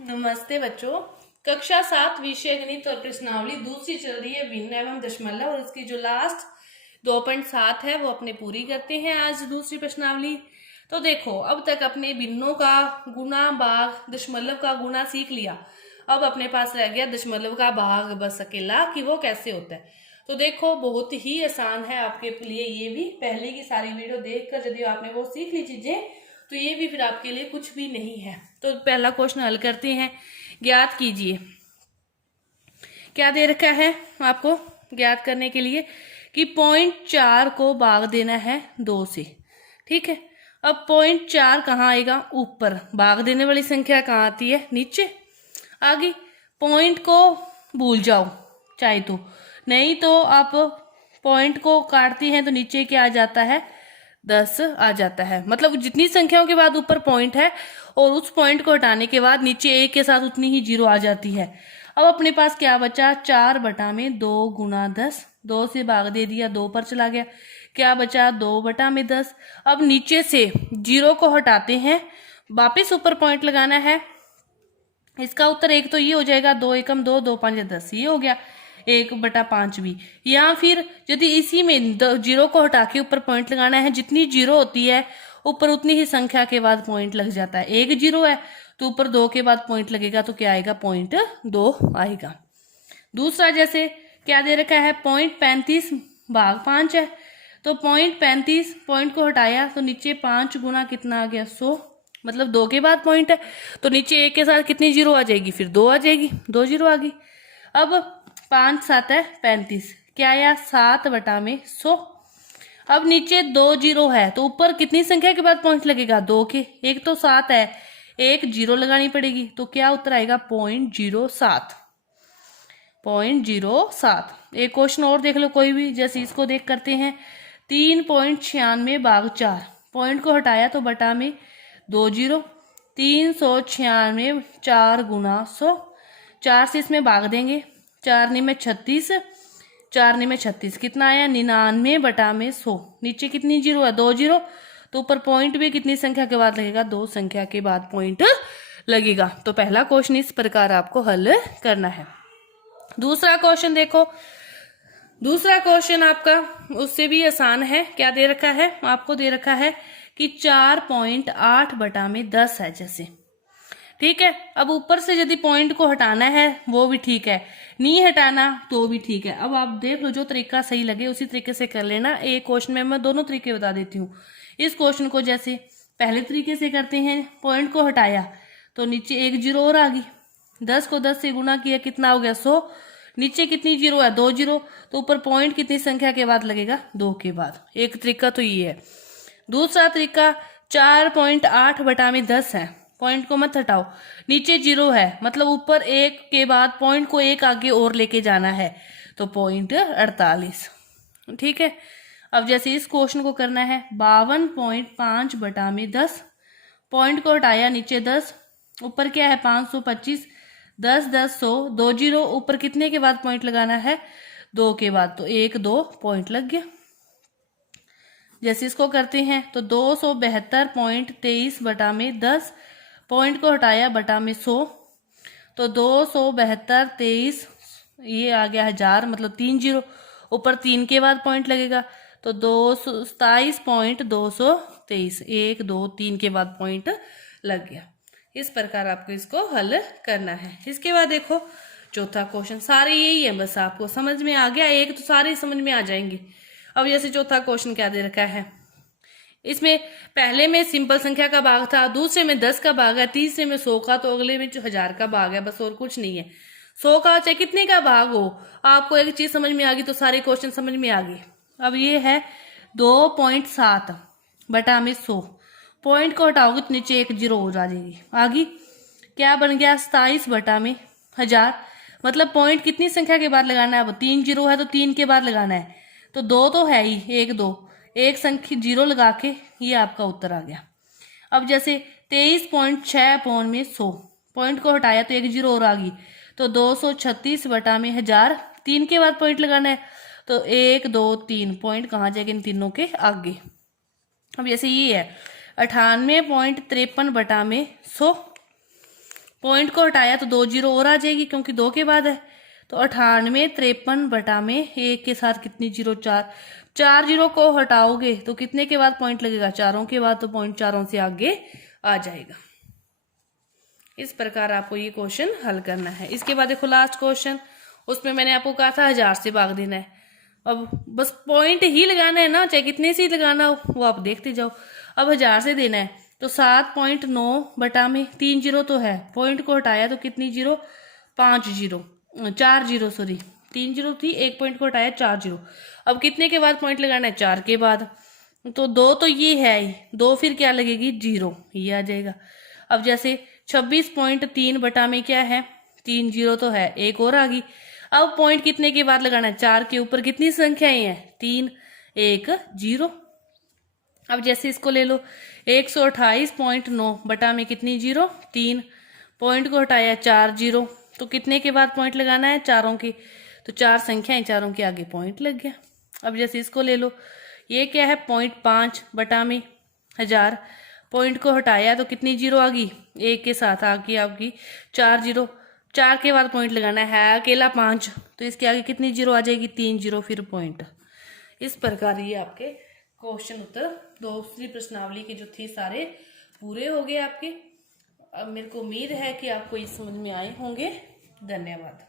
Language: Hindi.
नमस्ते बच्चों। कक्षा 7 विषय गणित और प्रश्नावली दूसरी चल रही है भिन्न एवं दशमलव, और इसकी जो लास्ट 2.7 है वो अपने पूरी करते हैं आज दूसरी प्रश्नावली। तो देखो, अब तक अपने भिन्नों का गुणा भाग दशमलव का गुणा सीख लिया। अब अपने पास रह गया दशमलव का भाग बस अकेला कि वो कैसे होता है। तो देखो, बहुत ही आसान है आपके लिए ये भी। पहले की सारी वीडियो देखकर यदि आपने वो सीख ली चीजें तो ये भी फिर आपके लिए कुछ भी नहीं है। तो पहला क्वेश्चन हल करते हैं। ज्ञात कीजिए, क्या दे रखा है आपको ज्ञात करने के लिए कि 0.4 को भाग देना है 2 से। ठीक है, अब 0.4 कहाँ आएगा? ऊपर। भाग देने वाली संख्या कहाँ आती है? नीचे। आगे पॉइंट को भूल जाओ चाहे तो, नहीं तो आप पॉइंट को काटती हैं तो नीचे क्या आ जाता है? 10 आ जाता है। मतलब जितनी संख्याओं के बाद ऊपर पॉइंट है और उस पॉइंट को हटाने के बाद नीचे 1 के साथ उतनी ही 0 आ जाती है। अब अपने पास क्या बचा? 4/2 गुना 10। 2 से भाग दे दिया, 2 पर चला गया। क्या बचा? 2/10। अब नीचे से 0 को हटाते हैं, वापिस ऊपर पॉइंट लगाना है। इसका उत्तर एक तो ये हो जाएगा, 2 एकम 2, 2 5 10, ये हो गया 1/5 भी। या फिर यदि इसी में 0 को हटा के ऊपर पॉइंट लगाना है, जितनी 0 होती है ऊपर उतनी ही संख्या के बाद पॉइंट लग जाता है। 1 0 है तो ऊपर 2 के बाद पॉइंट लगेगा तो क्या आएगा? 0.2 आएगा। दूसरा, जैसे क्या दे रखा है? 0.35 भाग 5 है, तो 0.35 पॉइंट को हटाया तो नीचे 5 गुना कितना आ गया? 100। मतलब 2 के बाद पॉइंट है तो नीचे 1 के साथ कितनी 0 आ जाएगी? फिर 2 आ जाएगी, 2 0 आ गई। अब 5 7 है 35, क्या आया? 7/100। अब नीचे 2 0 है तो ऊपर कितनी संख्या के बाद पॉइंट लगेगा? 2 के। एक तो 7 है, एक 0 लगानी पड़ेगी तो क्या उत्तर आएगा? 0.07। 0.07। एक क्वेश्चन और देख लो कोई भी, जैसे इसको देख करते हैं। 3.96 भाग 4, पॉइंट को हटाया तो बटा में 2 0। 396 4 गुना 100। 4 से इसमें भाग देंगे, 4 में 36, 4 में 36 कितना आया? 99/100। नीचे कितनी 0 है? 2 0। तो ऊपर पॉइंट भी कितनी संख्या के बाद लगेगा? 2 संख्या के बाद पॉइंट लगेगा। तो पहला क्वेश्चन इस प्रकार आपको हल करना है। दूसरा क्वेश्चन देखो, दूसरा क्वेश्चन आपका उससे भी आसान है। क्या दे रखा है? आपको दे रखा है कि 4.8/10 है जैसे। ठीक है, अब ऊपर से यदि पॉइंट को हटाना है वो भी ठीक है, नहीं हटाना तो भी ठीक है। अब आप देख लो, जो तरीका सही लगे उसी तरीके से कर लेना। एक क्वेश्चन में मैं दोनों तरीके बता देती हूँ। इस क्वेश्चन को जैसे पहले तरीके से करते हैं, पॉइंट को हटाया तो नीचे 1 0 और आ गई। 10 को 10 से गुना किया, कितना हो गया? 100। नीचे कितनी 0 है? 2 0। तो ऊपर पॉइंट कितनी संख्या के बाद लगेगा? 2 के बाद। एक तरीका तो ये है। दूसरा तरीका 4.8/10 है, पॉइंट को मत हटाओ, नीचे 0 है मतलब ऊपर 1 के बाद पॉइंट को 1 आगे और लेके जाना है तो 0.48। ठीक है, अब जैसे इस क्वेश्चन को करना है 52.5/10, पॉइंट को हटाया, नीचे 10, ऊपर क्या है? 525, 10 10 100, 2 0, ऊपर कितने के बाद पॉइंट लगाना है? 2 के बाद, तो 1 2 पॉइंट लग गया। जैसे इसको करते हैं तो 272.23/10, पॉइंट को हटाया बटा में 100, तो 272.23, ये आ गया 1000, मतलब 3 0, ऊपर 3 के बाद पॉइंट लगेगा तो 227.223, 1 2 3 के बाद पॉइंट लग गया। इस प्रकार आपको इसको हल करना है। इसके बाद देखो चौथा क्वेश्चन, सारे यही है, बस आपको समझ में आ गया एक तो सारे समझ में आ जाएंगे। अब जैसे चौथा क्वेश्चन क्या दे रखा है, इसमें पहले में सिंपल संख्या का भाग था, दूसरे में 10 का भाग है, तीसरे में 100 का, तो अगले में 1000 का भाग है, बस और कुछ नहीं है। 100 का चाहे कितने का भाग हो, आपको एक चीज समझ में आ गई तो सारे क्वेश्चन समझ में आ गए। अब ये है 2.7/100, पॉइंट को हटाओगे तो नीचे 1 0 हो जाएगी। आगे क्या बन गया? 27/1000, मतलब पॉइंट कितनी संख्या के बाद लगाना है? अब 3 0 है तो 3 के बाद लगाना है, तो 2 तो है ही, 1 2, एक संख्या 0 लगा के ये आपका उत्तर आ गया। अब जैसे 23.6/100, पॉइंट को हटाया तो 1 0 और आ गई, तो 236/1000, 3 के बाद पॉइंट लगाना है तो 1 2 3, पॉइंट कहाँ जाएगा? इन तीनों के आगे। अब जैसे ये है 98.53/100, पॉइंट को हटाया तो 2 जीरो और आ जाएगी क्योंकि 2 के बाद है। तो 98 53 बटा में 1 के साथ कितनी जीरो, 4। 4 जीरो को हटाओगे तो कितने के बाद पॉइंट लगेगा, 4 के बाद, तो पॉइंट 4 से आगे आ जाएगा। इस प्रकार आपको ये क्वेश्चन हल करना है। इसके बाद देखो लास्ट क्वेश्चन, उसमें मैंने आपको कहा था 1000 से भाग देना है। अब बस पॉइंट ही लगाना है ना, चाहे कितने से ही लगाना हो वो आप देखते जाओ। अब 1000 से देना है तो 7.9 बटा में 3 जीरो तो है, पॉइंट को हटाया तो कितनी zero, 5 zero, 4 zero, sorry 3 zero थी, एक पॉइंट को हटाया 4 जीरो। अब कितने के बाद पॉइंट लगाना है, 4 के बाद। तो 2 तो ये है ही, 2 फिर क्या लगेगी, जीरो, ये आ जाएगा। अब जैसे 26.3 बटा में क्या है, 3 जीरो तो है, एक और आ गई। अब पॉइंट कितने के बाद लगाना है, 4 के ऊपर कितनी संख्याएं हैं, 3, 1 जीरो। अब जैसे इसको ले लो, 128.9 बटा में कितनी जीरो, 3, पॉइंट को हटाया 4 जीरो, तो कितने के बाद पॉइंट लगाना है, 4 के। तो 4 संख्याएं, 4 के आगे पॉइंट लग गया। अब जैसे इसको ले लो, ये क्या है 0.5 बटा में 1000, पॉइंट को हटाया तो कितनी जीरो आ गई, 1 के साथ आ गई आपकी 4 जीरो। 4 के बाद पॉइंट लगाना है अकेला 5, तो इसके आगे कितनी जीरो आ जाएगी, 3 जीरो, फिर पॉइंट। इस प्रकार ये आपके क्वेश्चन उत्तर दूसरी प्रश्नावली के जो थे सारे पूरे हो गए आपके। अब मेरे को उम्मीद है कि आपको ये समझ में आए होंगे। धन्यवाद।